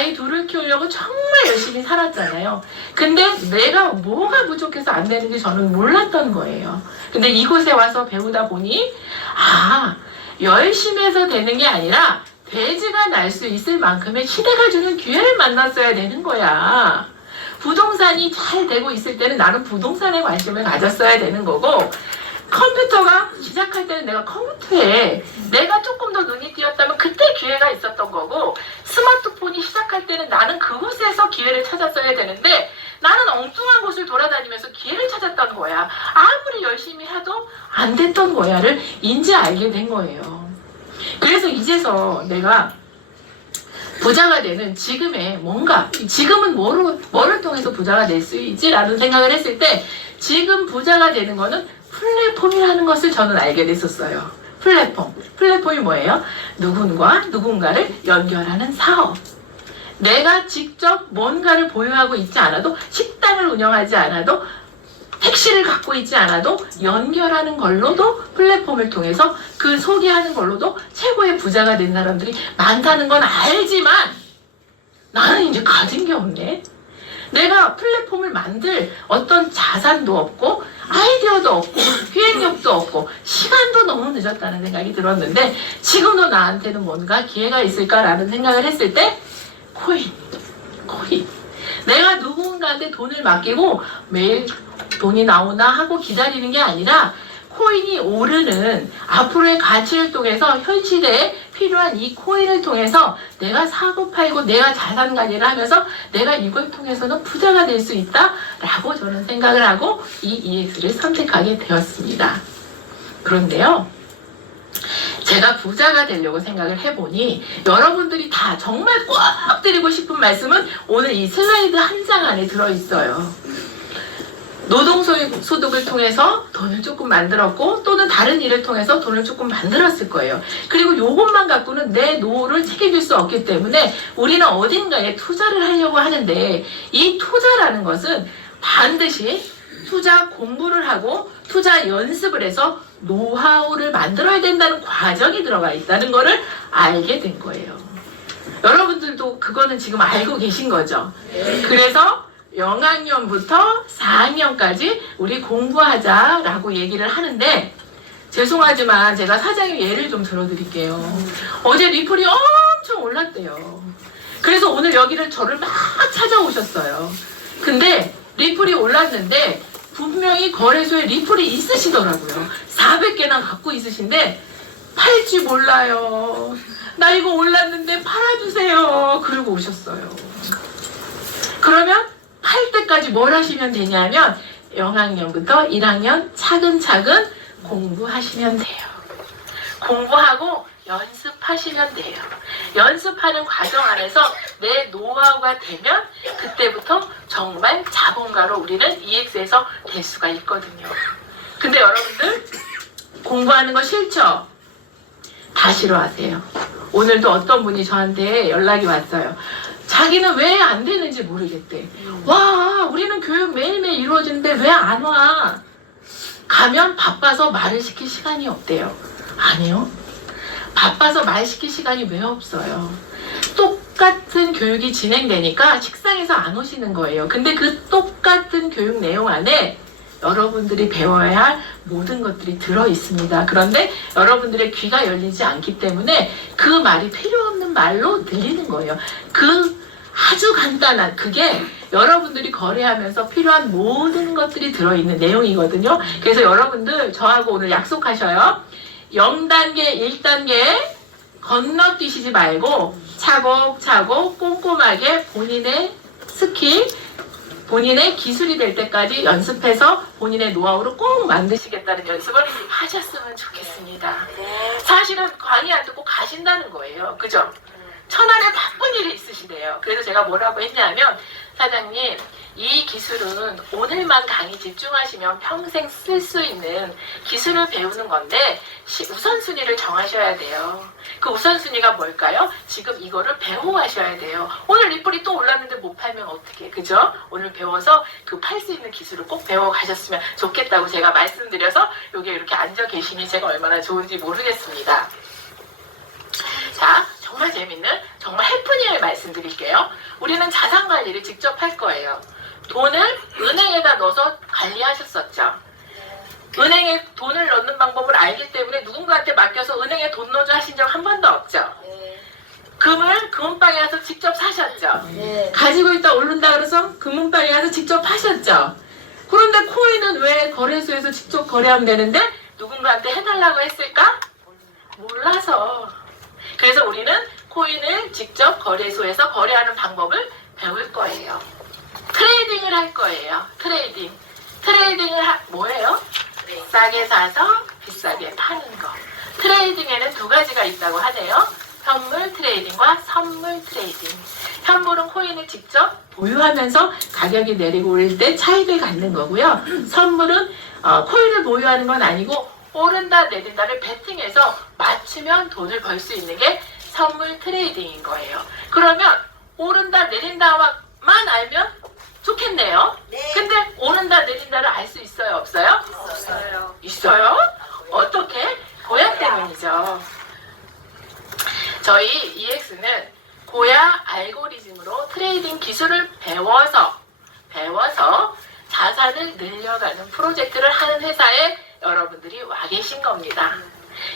아이 둘을 키우려고 정말 열심히 살았잖아요. 근데 내가 뭐가 부족해서 안 되는지 저는 몰랐던 거예요. 근데 이곳에 와서 배우다 보니 열심히 해서 되는 게 아니라 돼지가 날 수 있을 만큼의 시대가 주는 기회를 만났어야 되는 거야. 부동산이 잘 되고 있을 때는 나는 부동산에 관심을 가졌어야 되는 거고, 컴퓨터가 시작할 때는 내가 컴퓨터에 내가 조금 더 눈이 띄었다면 그때 기회가 있었던 거고, 스마트폰이 시작할 때는 나는 그곳에서 기회를 찾았어야 되는데 나는 엉뚱한 곳을 돌아다니면서 기회를 찾았던 거야. 아무리 열심히 해도 안 됐던 거야를 이제 알게 된 거예요. 그래서 이제서 내가 부자가 되는 지금의 뭔가, 지금은 뭐를 통해서 부자가 될 수 있지라는 생각을 했을 때, 지금 부자가 되는 거는 플랫폼이라는 것을 저는 알게 됐었어요. 플랫폼이 뭐예요? 누군가를 연결하는 사업. 내가 직접 뭔가를 보유하고 있지 않아도, 식당을 운영하지 않아도, 택시를 갖고 있지 않아도 연결하는 걸로도, 플랫폼을 통해서 그 소개하는 걸로도 최고의 부자가 된 사람들이 많다는 건 알지만 나는 이제 가진 게 없네. 내가 플랫폼을 만들 어떤 자산도 없고 아이디어도 없고 기획력도 없고 시간도 너무 늦었다는 생각이 들었는데, 지금도 나한테는 뭔가 기회가 있을까라는 생각을 했을 때 코인. 내가 누군가한테 돈을 맡기고 매일 돈이 나오나 하고 기다리는 게 아니라, 코인이 오르는 앞으로의 가치를 통해서 현 시대에 필요한 이 코인을 통해서 내가 사고 팔고 내가 자산 관리를 하면서 내가 이걸 통해서는 부자가 될 수 있다라고 저는 생각을 하고 이 EX를 선택하게 되었습니다. 그런데요, 제가 부자가 되려고 생각을 해보니 여러분들이 다 정말 꼭 드리고 싶은 말씀은 오늘 이 슬라이드 한 장 안에 들어있어요. 노동소득을 통해서 돈을 조금 만들었고, 또는 다른 일을 통해서 돈을 조금 만들었을 거예요. 그리고 요것만 갖고는 내 노후를 책임질 수 없기 때문에 우리는 어딘가에 투자를 하려고 하는데, 이 투자라는 것은 반드시 투자 공부를 하고 투자 연습을 해서 노하우를 만들어야 된다는 과정이 들어가 있다는 거를 알게 된 거예요. 여러분들도 그거는 지금 알고 계신 거죠. 그래서 0학년부터 4학년까지 우리 공부하자라고 얘기를 하는데, 죄송하지만 제가 사장님 예를 좀 들어드릴게요. 어제 리플이 엄청 올랐대요. 그래서 오늘 여기를 저를 막 찾아오셨어요. 근데 리플이 올랐는데 분명히 거래소에 리플이 있으시더라고요. 400개나 갖고 있으신데 팔지 몰라요. 나 이거 올랐는데 팔아주세요. 그러고 오셨어요. 그러면 팔 때까지 뭘 하시면 되냐면 0학년부터 1학년 차근차근 공부하시면 돼요. 공부하고 연습하시면 돼요. 연습하는 과정 안에서 내 노하우가 되면 그때부터 정말 자본가로 우리는 EX에서 될 수가 있거든요. 근데 여러분들 공부하는 거 싫죠? 다 싫어하세요. 오늘도 어떤 분이 저한테 연락이 왔어요. 자기는 왜 안 되는지 모르겠대. 와, 우리는 교육 매일매일 이루어지는데 왜 안 와? 가면 바빠서 말을 시킬 시간이 없대요. 아니요. 바빠서 말 시킬 시간이 왜 없어요? 똑같은 교육이 진행되니까 식상에서 안 오시는 거예요. 근데 그 똑같은 교육 내용 안에 여러분들이 배워야 할 모든 것들이 들어있습니다. 그런데 여러분들의 귀가 열리지 않기 때문에 그 말이 필요 없는 말로 들리는 거예요. 그 아주 간단한 그게 여러분들이 거래하면서 필요한 모든 것들이 들어있는 내용이거든요. 그래서 여러분들 저하고 오늘 약속하셔요. 0단계, 1단계 건너뛰시지 말고 차곡차곡 꼼꼼하게 본인의 스킬, 본인의 기술이 될 때까지 연습해서 본인의 노하우를 꼭 만드시겠다는 연습을 하셨으면 좋겠습니다. 사실은 강의 안 듣고 가신다는 거예요. 그죠? 천안에 바쁜 일이 있으시대요. 그래서 제가 뭐라고 했냐면, 사장님, 이 기술은 오늘만 강의 집중하시면 평생 쓸 수 있는 기술을 배우는 건데 우선순위를 정하셔야 돼요. 그 우선순위가 뭘까요? 지금 이거를 배워가셔야 돼요. 오늘 리플이 또 올랐는데 못 팔면 어떡해, 그죠? 오늘 배워서 그 팔 수 있는 기술을 꼭 배워가셨으면 좋겠다고 제가 말씀드려서 여기 이렇게 앉아 계시니 제가 얼마나 좋은지 모르겠습니다. 자, 정말 정말 재밌는 정말 해프닝을 말씀드릴게요. 우리는 자산 관리를 직접 할 거예요. 돈을 은행에다 넣어서 관리하셨었죠. 은행에 돈을 넣는 방법을 알기 때문에 누군가한테 맡겨서 은행에 돈 넣어줘 하신 적 한 번도 없죠. 금을 금은방에 가서 직접 사셨죠. 가지고 있다 오른다 그래서 금은방에 가서 직접 파셨죠. 그런데 코인은 왜 거래소에서 직접 거래하면 되는데 누군가한테 해달라고 했을까? 몰라서. 그래서 우리는 코인을 직접 거래소에서 거래하는 방법을 배울 거예요. 트레이딩을 할 거예요. 트레이딩을 뭐예요? 싸게 사서 비싸게 파는 거. 트레이딩에는 두 가지가 있다고 하네요. 현물 트레이딩과 선물 트레이딩. 현물은 코인을 직접 보유하면서 가격이 내리고 오를 때 차익을 갖는 거고요. 선물은 코인을 보유하는 건 아니고 오른다 내린다를 베팅해서 맞추면 돈을 벌 수 있는 게 선물 트레이딩인 거예요. 그러면 오른다 내린다만 알면 좋겠네요. 네. 근데 오른다 내린다를 알 수 있어요? 없어요? 없어요. 있어요? 어떻게? 고야 때문이죠. 저희 EX는 고야 알고리즘으로 트레이딩 기술을 배워서 자산을 늘려가는 프로젝트를 하는 회사에 여러분들이 와 계신 겁니다.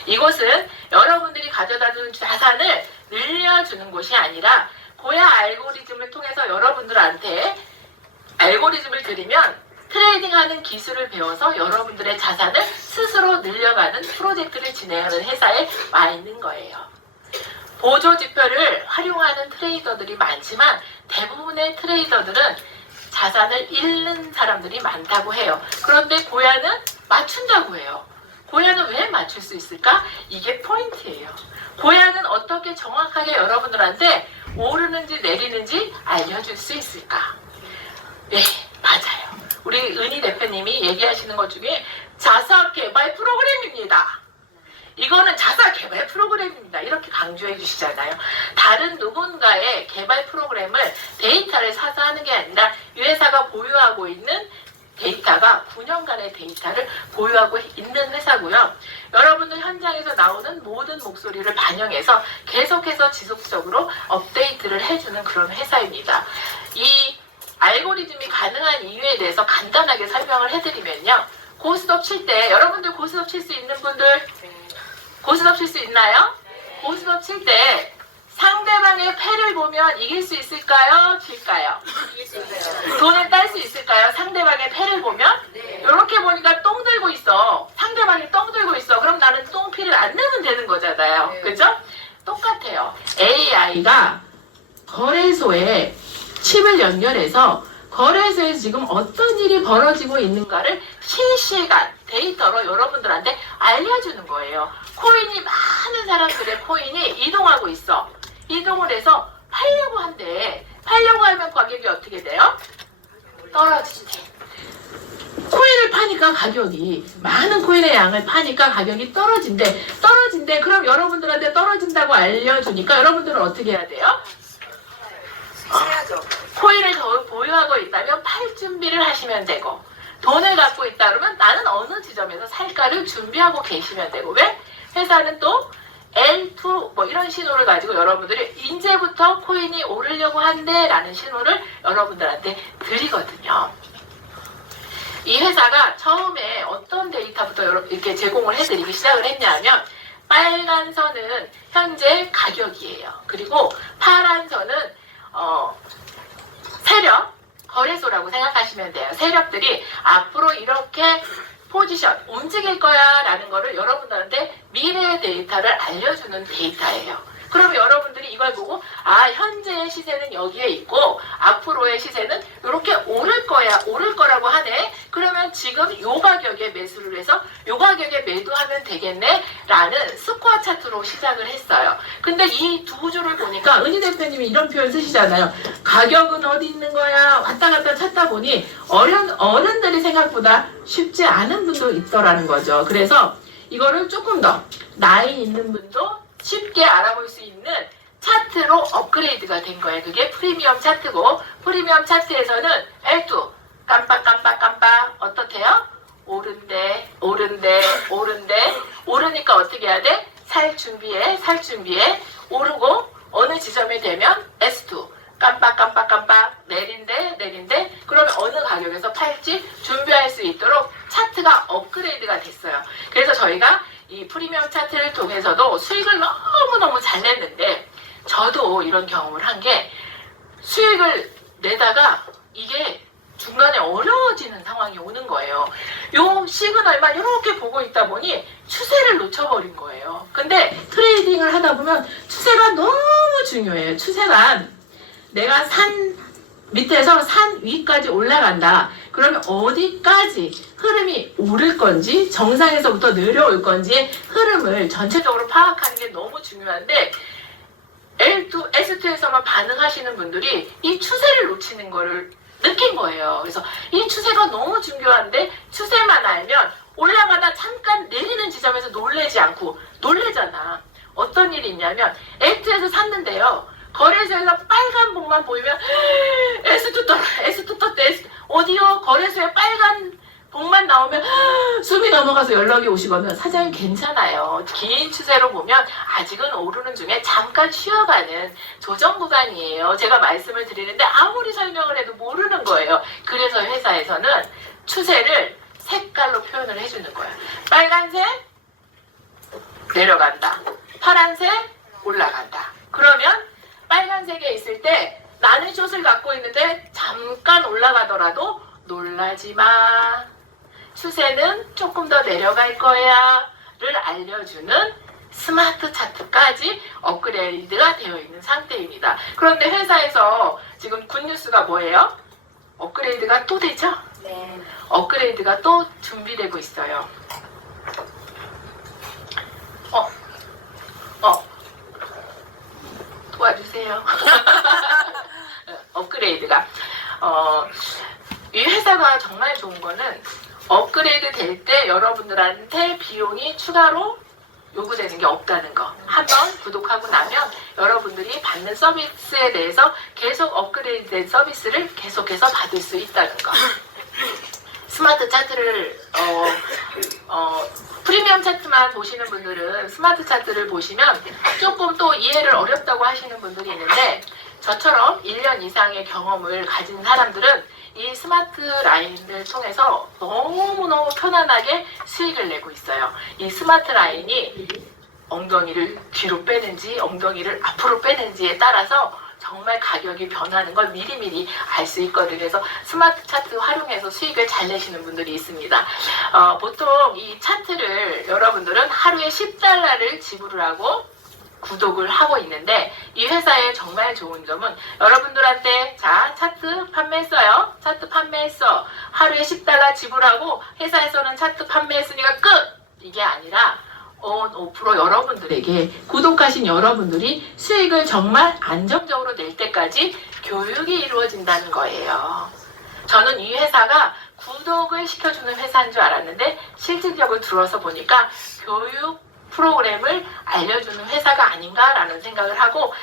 이곳은 여러분들이 가져다 준 자산을 늘려주는 곳이 아니라 고야 알고리즘을 통해서 여러분들한테 알고리즘을 드리면 트레이딩하는 기술을 배워서 여러분들의 자산을 스스로 늘려가는 프로젝트를 진행하는 회사에 와 있는 거예요. 보조지표를 활용하는 트레이더들이 많지만 대부분의 트레이더들은 자산을 잃는 사람들이 많다고 해요. 그런데 고야는 맞춘다고 해요. 고야는 왜 맞출 수 있을까? 이게 포인트예요. 고야는 어떻게 정확하게 여러분들한테 오르는지 내리는지 알려줄 수 있을까? 네, 맞아요. 우리 은희 대표님이 얘기하시는 것 중에 자사 개발 프로그램입니다. 이거는 자사 개발 프로그램입니다. 이렇게 강조해 주시잖아요. 다른 누군가의 개발 프로그램을 데이터를 사서 하는 게 아니라 이 회사가 보유하고 있는 데이터가 9년간의 데이터를 보유하고 있는 회사고요. 여러분들 현장에서 나오는 모든 목소리를 반영해서 계속해서 지속적으로 업데이트를 해주는 그런 회사입니다. 이 알고리즘이 가능한 이유에 대해서 간단하게 설명을 해드리면요. 고스톱 칠 때 여러분들 고스톱 칠 수 있는 분들 고스톱 칠 수 있나요? 고스톱 칠 때 상대방의 패를 보면 이길 수 있을까요? 질까요? 돈을 딸 수 있을까요? 상대방의 패를 보면? 이렇게 보니까 똥 들고 있어. 상대방이 똥 들고 있어. 그럼 나는 똥피를 안 내면 되는 거잖아요. 그죠? 똑같아요. AI가 거래소에 칩을 연결해서 거래소에서 지금 어떤 일이 벌어지고 있는가를 실시간 데이터로 여러분들한테 알려주는 거예요. 코인이 많은 사람들의 코인이 이동하고 있어. 이동을 해서 팔려고 한대. 팔려고 하면 가격이 어떻게 돼요? 떨어지지. 코인을 파니까 가격이 많은 코인의 양을 파니까 가격이 떨어진대. 그럼 여러분들한테 떨어진다고 알려주니까 여러분들은 어떻게 해야 돼요? 사야죠. 코인을 더 보유하고 있다면 팔 준비를 하시면 되고 돈을 갖고 있다 그러면 나는 어느 지점에서 살까를 준비하고 계시면 되고 왜? 회사는 또 L2 뭐 이런 신호를 가지고 여러분들이 이제부터 코인이 오르려고 한대 라는 신호를 여러분들한테 드리거든요. 이 회사가 처음에 어떤 데이터부터 이렇게 제공을 해드리기 시작을 했냐면 빨간 선은 현재 가격이에요. 그리고 파란 선은 세력, 거래소라고 생각하시면 돼요. 세력들이 앞으로 이렇게 포지션, 움직일 거야 라는 거를 여러분들한테 미래의 데이터를 알려주는 데이터예요. 그러면 여러분들이 이걸 보고 현재의 시세는 여기에 있고 앞으로의 시세는 이렇게 오를 거라고 하네. 그러면 지금 요 가격에 매수를 해서 요 가격에 매도하면 되겠네 라는 스코어 차트로 시작을 했어요. 근데 이 두 줄을 보니까 은희 대표님이 이런 표현 쓰시잖아요. 가격은 어디 있는 거야 왔다 갔다 찾다 보니 어른들이 생각보다 쉽지 않은 분도 있더라는 거죠. 그래서 이거를 조금 더 나이 있는 분도 쉽게 알아볼 수 있는 차트로 업그레이드가 된 거예요. 그게 프리미엄 차트고 프리미엄 차트에서는 L2 깜빡 어떻대요? 오른데 오르니까 어떻게 해야 돼? 살 준비해 오르고 어느 지점에 되면 S2 깜빡 내린대 그러면 어느 가격에서 팔지 준비할 수 있도록 차트가 업그레이드가 됐어요. 그래서 저희가 이 프리미엄 차트를 통해서도 수익을 너무너무 잘 냈는데 저도 이런 경험을 한 게 수익을 내다가 이게 중간에 어려워지는 상황이 오는 거예요. 요 시그널만 이렇게 보고 있다 보니 추세를 놓쳐버린 거예요. 근데 트레이딩을 하다 보면 추세가 너무 중요해요. 추세가 내가 산 밑에서 산 위까지 올라간다. 그러면 어디까지 흐름이 오를 건지 정상에서부터 내려올 건지 흐름을 전체적으로 파악하는 게 너무 중요한데 L2, S2에서만 반응하시는 분들이 이 추세를 놓치는 거를 느낀 거예요. 그래서 이 추세가 너무 중요한데 추세만 알면 올라가다 잠깐 내리는 지점에서 놀래지 않고 놀래잖아. 어떤 일이 있냐면 L2에서 샀는데요. 거래소에서 빨간 봉만 보이면 S2 떴다, S2 떴다, S2 어디요? 거래소에 빨간 봉만 나오면 숨이 넘어가서 연락이 오시거든. 사장님 괜찮아요. 긴 추세로 보면 아직은 오르는 중에 잠깐 쉬어가는 조정 구간이에요. 제가 말씀을 드리는데 아무리 설명을 해도 모르는 거예요. 그래서 회사에서는 추세를 색깔로 표현을 해주는 거예요. 빨간색 내려간다. 파란색 올라간다. 그러면 빨간색에 있을 때 나는 숏을 갖고 있는데 잠깐 올라가더라도 놀라지 마. 추세는 조금 더 내려갈 거야를 알려주는 스마트 차트까지 업그레이드가 되어 있는 상태입니다. 그런데 회사에서 지금 굿뉴스가 뭐예요? 업그레이드가 또 되죠? 네. 업그레이드가 또 준비되고 있어요. 도와주세요. 업그레이드가 이 회사가 정말 좋은 거는 업그레이드 될 때 여러분들한테 비용이 추가로 요구되는 게 없다는 거. 한번 구독하고 나면 여러분들이 받는 서비스에 대해서 계속 업그레이드된 서비스를 계속해서 받을 수 있다는 거. 스마트 차트를 프리미엄 차트만 보시는 분들은 스마트 차트를 보시면 조금 또 이해를 어렵다고 하시는 분들이 있는데 저처럼 1년 이상의 경험을 가진 사람들은 이 스마트 라인을 통해서 너무너무 편안하게 수익을 내고 있어요. 이 스마트 라인이 엉덩이를 뒤로 빼는지 엉덩이를 앞으로 빼는지에 따라서 정말 가격이 변하는 걸 미리미리 알 수 있거든요. 그래서 스마트 차트 활용해서 수익을 잘 내시는 분들이 있습니다. 보통 이 차트를 여러분들은 하루에 10달러를 지불을 하고 구독을 하고 있는데 이 회사의 정말 좋은 점은 여러분들한테 자 차트 판매했어요. 차트 판매했어. 하루에 10달러 지불하고 회사에서는 차트 판매했으니까 끝! 이게 아니라 온 5% 여러분들에게 구독하신 여러분들이 수익을 정말 안정적으로 낼 때까지 교육이 이루어진다는 거예요. 저는 이 회사가 구독을 시켜주는 회사인 줄 알았는데 실질적으로 들어서 보니까 교육 프로그램을 알려주는 회사가 아닌가라는 생각을 하고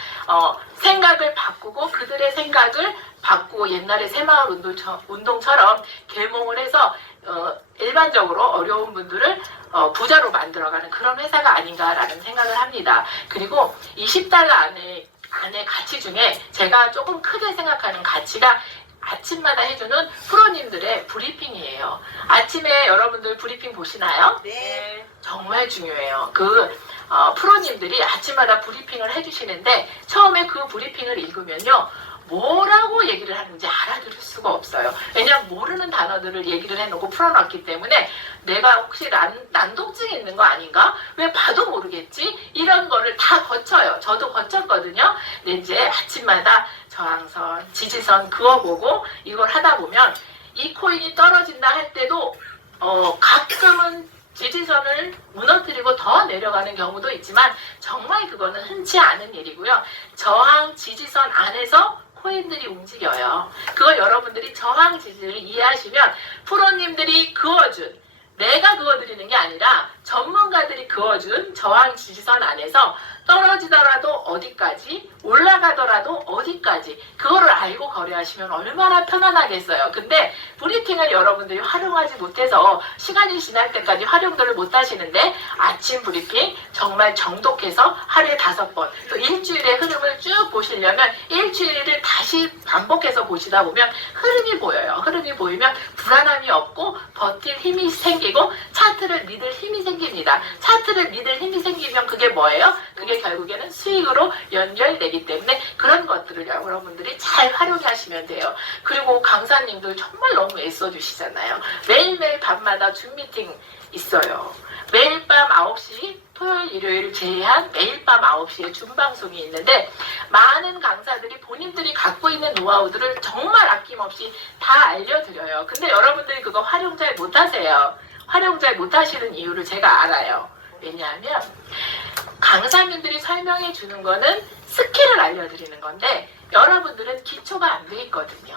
생각을 바꾸고 그들의 생각을 바꾸고 옛날에 새마을 운동처럼 계몽을 해서 일반적으로 어려운 분들을 부자로 만들어가는 그런 회사가 아닌가라는 생각을 합니다. 그리고 이 10달러 안에 가치 중에 제가 조금 크게 생각하는 가치가 아침마다 해주는 프로님들의 브리핑이에요. 아침에 여러분들 브리핑 보시나요? 네. 정말 중요해요. 프로님들이 아침마다 브리핑을 해주시는데 처음에 그 브리핑을 읽으면요. 뭐라고 얘기를 하는지 알아들을 수가 없어요. 왜냐하면 모르는 단어들을 얘기를 해놓고 풀어놨기 때문에 내가 혹시 난독증이 있는 거 아닌가? 왜 봐도 모르겠지? 이런 거를 다 거쳐요. 저도 거쳤거든요. 근데 이제 아침마다 저항선, 지지선 그어보고 이걸 하다 보면 이 코인이 떨어진다 할 때도 가끔은 지지선을 무너뜨리고 더 내려가는 경우도 있지만 정말 그거는 흔치 않은 일이고요. 저항 지지선 안에서 코인들이 움직여요. 그걸 여러분들이 저항 지지를 이해하시면 프로님들이 그어준 내가 그어드리는 게 아니라 전문가들이 그어준 저항 지지선 안에서 떨어지더라도 어디까지, 올라가더라도 어디까지, 그거를 알고 거래하시면 얼마나 편안하겠어요. 근데 브리핑을 여러분들이 활용하지 못해서 시간이 지날 때까지 활용들을 못 하시는데, 아침 브리핑 정말 정독해서 하루에 5번, 또 일주일의 흐름을 쭉 보시려면 일주일을 다시 반복해서 보시다 보면 흐름이 보여요. 흐름이 보이면 불안함이 없고 버틸 힘이 생기고 차트를 믿을 힘이 생깁니다. 차트를 믿을 힘이 생기면 그게 뭐예요? 그게 결국에는 수익으로 연결되기 때문에 그런 것들을 여러분들이 잘 활용하시면 돼요. 그리고 강사님들 정말 너무 애써주시잖아요. 매일매일 밤마다 줌 미팅 있어요. 매일 밤 9시, 토요일, 일요일 제한 매일 밤 9시에 줌 방송이 있는데, 많은 강사들이 본인들이 갖고 있는 노하우들을 정말 아낌없이 다 알려드려요. 근데 여러분들이 그거 활용 잘 못하세요. 활용 잘 못하시는 이유를 제가 알아요. 왜냐하면 강사님들이 설명해 주는 거는 스킬을 알려드리는 건데, 여러분들은 기초가 안 돼 있거든요.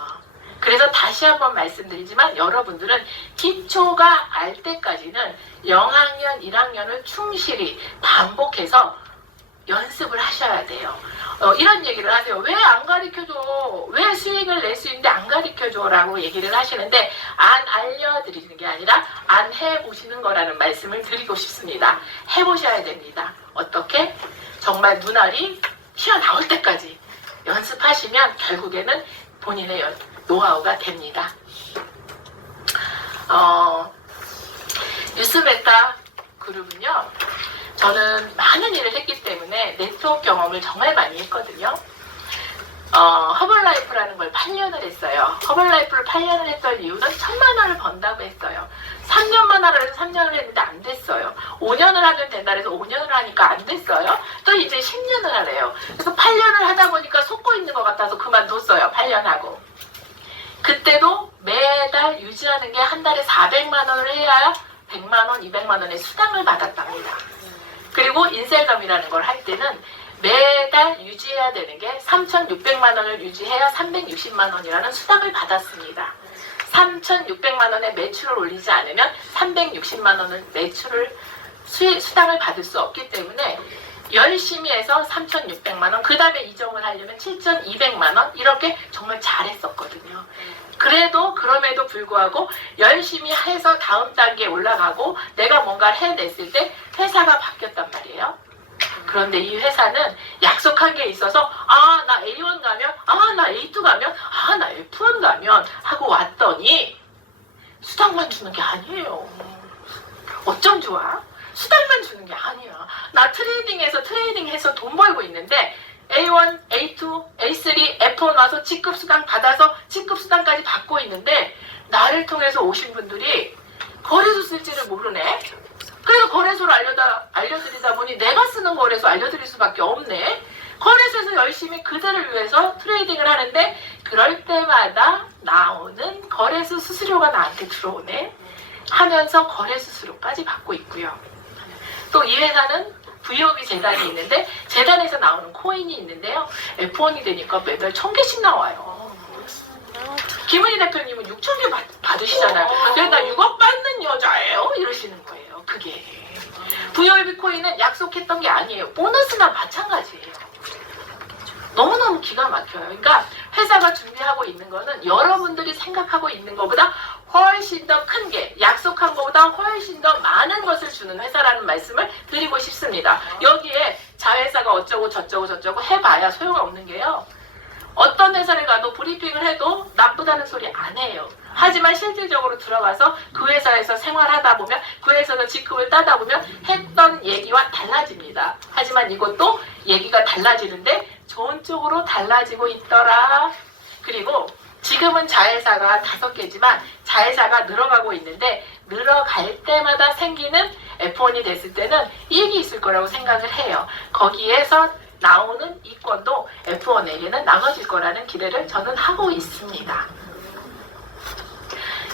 그래서 다시 한번 말씀드리지만, 여러분들은 기초가 알 때까지는 0학년, 1학년을 충실히 반복해서 연습을 하셔야 돼요. 이런 얘기를 하세요. 왜 안 가르쳐줘? 왜 수익을 낼 수 있는데 안 가르쳐줘? 라고 얘기를 하시는데, 안 알려드리는 게 아니라 안 해보시는 거라는 말씀을 드리고 싶습니다. 해보셔야 됩니다. 어떻게? 정말 눈알이 튀어나올 때까지 연습하시면 결국에는 본인의 노하우가 됩니다. 뉴스메타 그룹은요, 저는 많은 일을 했기 때문에 네트워크 경험을 정말 많이 했거든요. 허벌라이프라는 걸 8년을 했어요. 허벌라이프를 8년을 했던 이유는 1000만 원을 번다고 했어요. 3년만 하라 해서 3년을 했는데 안 됐어요. 5년을 하면 된다 해서 5년을 하니까 안 됐어요. 또 이제 10년을 하래요. 그래서 8년을 하다 보니까 속고 있는 것 같아서 그만뒀어요. 8년 하고. 그때도 매달 유지하는 게 한 달에 400만 원을 해야 100만 원, 200만 원의 수당을 받았답니다. 그리고 인셀덤이라는 걸 할 때는 매달 유지해야 되는 게 3,600만 원을 유지해야 360만 원이라는 수당을 받았습니다. 3,600만 원의 매출을 올리지 않으면 360만 원을 수당을 받을 수 없기 때문에 열심히 해서 3,600만 원, 그 다음에 이점을 하려면 7,200만 원, 이렇게 정말 잘했었거든요. 그럼에도 불구하고 열심히 해서 다음 단계에 올라가고 내가 뭔가를 해냈을 때 회사가 바뀌었단 말이에요. 그런데 이 회사는 약속한 게 있어서, 나 A1 가면, 나 A2 가면, 나 F1 가면 하고 왔더니 수당만 주는 게 아니에요. 어쩜 좋아? 수당만 주는 게 아니야. 나 트레이딩해서 돈 벌고 있는데 A1, A2, A3, F1 와서 G급 수당 받아서 G급 수당까지 받고 있는데, 나를 통해서 오신 분들이 거래소 쓸지를 모르네. 그래서 거래소를 알려드리다 보니 내가 쓰는 거래소 알려드릴 수밖에 없네. 거래소에서 열심히 그들을 위해서 트레이딩을 하는데, 그럴 때마다 나오는 거래소 수수료가 나한테 들어오네 하면서 거래 수수료까지 받고 있고요. 또 이 회사는 VOB 재단이 있는데, 재단에서 나오는 코인이 있는데요, F1이 되니까 매달 1000개씩 나와요. 김은희 대표님은 6000개 받으시잖아요. 그래서 나 6억 받는 여자예요 이러시는 거예요. 그게 VOB 코인은 약속했던 게 아니에요. 보너스나 마찬가지예요. 너무너무 기가 막혀요. 그러니까 회사가 준비하고 있는 거는 여러분들이 생각하고 있는 것보다 훨씬 더 큰 게, 약속한 것보다 훨씬 더 많은 것을 주는 회사라는 말씀을 드리고 싶습니다. 여기에 자회사가 어쩌고 저쩌고 해봐야 소용없는 게요, 어떤 회사를 가도 브리핑을 해도 나쁘다는 소리 안 해요. 하지만 실질적으로 들어가서 그 회사에서 생활하다 보면, 그 회사에서 직급을 따다 보면 했던 얘기와 달라집니다. 하지만 이것도 얘기가 달라지는데 좋은 쪽으로 달라지고 있더라. 그리고 지금은 자회사가 5개지만 자회사가 늘어가고 있는데, 늘어갈 때마다 생기는 F1이 됐을 때는 이익이 있을 거라고 생각을 해요. 거기에서 나오는 이권도 F1에게는 나눠질 거라는 기대를 저는 하고 있습니다.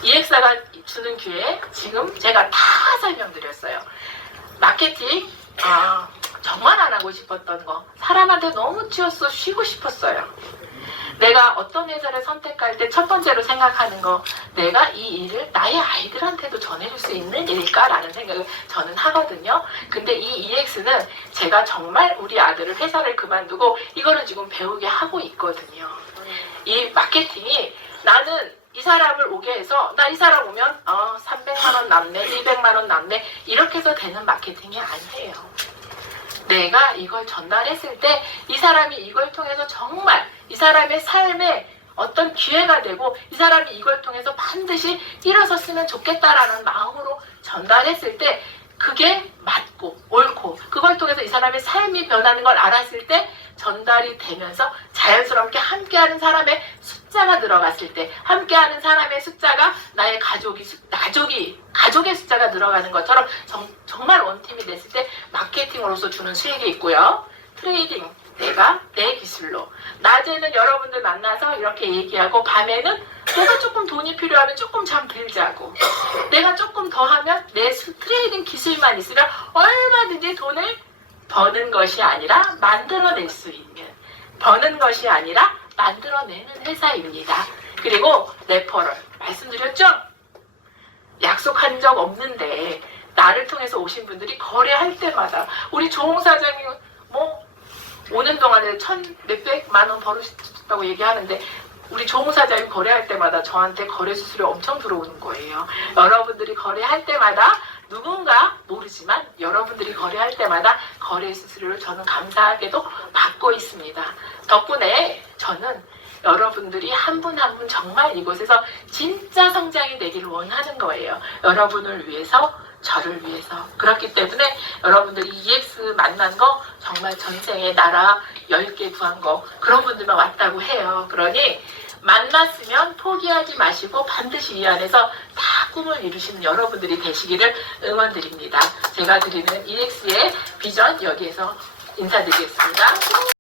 EX가 주는 기회, 지금 제가 다 설명드렸어요. 마케팅, 정말 안 하고 싶었던 거, 사람한테 너무 치여서 쉬고 싶었어요. 내가 어떤 회사를 선택할 때 첫 번째로 생각하는 거, 내가 이 일을 나의 아이들한테도 전해줄 수 있는 일일까라는 생각을 저는 하거든요. 근데 이 EX는 제가 정말 우리 아들을 회사를 그만두고 이거를 지금 배우게 하고 있거든요. 이 마케팅이 나는 이 사람을 오게 해서 나 이 사람 오면 300만 원 남네, 200만 원 남네 이렇게 해서 되는 마케팅이 아니에요. 내가 이걸 전달했을 때 이 사람이 이걸 통해서 정말 이 사람의 삶에 어떤 기회가 되고 이 사람이 이걸 통해서 반드시 일어섰으면 좋겠다라는 마음으로 전달했을 때 그게 맞고 옳고 그걸 통해서 이 사람의 삶이 변하는 걸 알았을 때 전달이 되면서 자연스럽게 함께하는 사람의 숫자가 들어갔을 때 함께하는 사람의 숫자가 나의 가족의 숫자가 늘어가는 것처럼 정말 원팀이 됐을 때 마케팅으로서 주는 수익이 있고요. 트레이딩, 내가 내 기술로 낮에는 여러분들 만나서 이렇게 얘기하고 밤에는 내가 조금 돈이 필요하면 조금 잠들자고 내가 조금 더 하면 내 트레이딩 기술만 있으면 얼마든지 돈을 버는 것이 아니라 만들어낼 수 있는 버는 것이 아니라 만들어내는 회사입니다. 그리고 레퍼럴 말씀드렸죠? 약속한 적 없는데 나를 통해서 오신 분들이 거래할 때마다 우리 조홍 사장이 뭐 5년 동안에 1,몇백만 원 벌으셨다고 얘기하는데 우리 조홍 사장이 거래할 때마다 저한테 거래 수수료 엄청 들어오는 거예요. 여러분들이 거래할 때마다 누군가 모르지만 여러분들이 거래할 때마다 거래 수수료를 저는 감사하게도 받고 있습니다. 덕분에 저는 여러분들이 한 분 한 분 정말 이곳에서 진짜 성장이 되기를 원하는 거예요. 여러분을 위해서 저를 위해서. 그렇기 때문에 여러분들이 EX 만난 거 정말 전생에 나라 10개 구한 거 그런 분들만 왔다고 해요. 그러니 만났으면 포기하지 마시고 반드시 이 안에서 다 꿈을 이루시는 여러분들이 되시기를 응원드립니다. 제가 드리는 EX의 비전 여기에서 인사드리겠습니다.